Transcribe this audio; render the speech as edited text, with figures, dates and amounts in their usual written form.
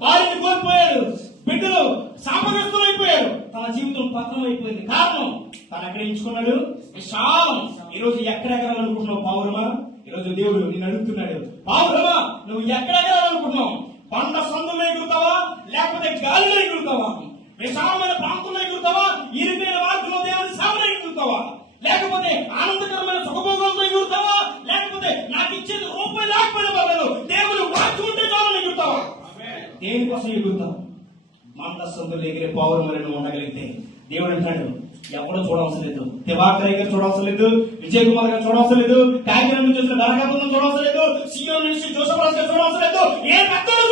భార్యని కోల్పోయాడు, బిడ్డలు శాపగ్రస్తులు అయిపోయారు, తన జీవితం పతనం అయిపోయింది. కారణం తను ఎక్కడ ఎంచుకున్నాడు? విశాలం. ఈ రోజు ఎక్కడెక్కడాలనుకుంటున్నావు పావురమా? ఈ రోజు దేవుడు నిన్ను అడుగుతున్నాడు, పావురమా నువ్వు ఎక్కడెక్కడాలనుకుంటున్నావు? పంట సందులో ఎగురుతావా, లేకపోతే గాలిలో ఎగురుతావా? విశాలమైన ప్రాంతంలో ఎగురుతావా, ఇరుకైన మార్గంలో దేవుని సేవలో ఎగురుతావా? లేకపోతే ఆనందకరమైన సుఖభోగంతో ఎగురుతావా? లేకపోతే నాకు ఇచ్చేది రూపాయి లేకపోయినా పర్లేదు, దేవుడు వాక్యం ఉంటే చాలు ఎగురుతావా? దేనికోసం ఎగురుతావు? మందస్సంతులు ఎగిరే పావురమని ఉండగలిగితే దేవుడు అంటాడు, ఎవరు చూడవలసిన లేదు, దివాకర్ గారు చూడవలసిన లేదు, విజయ్ కుమార్ గారు చూడవలసిన లేదు, కాకినాడ నుంచి వచ్చిన దరఖాస్తులను చూడవలసిన లేదు, సీఎం నుంచి జోసఫ్ రాజు గారు చూడవలసిన లేదు, ఏ పెద్దలు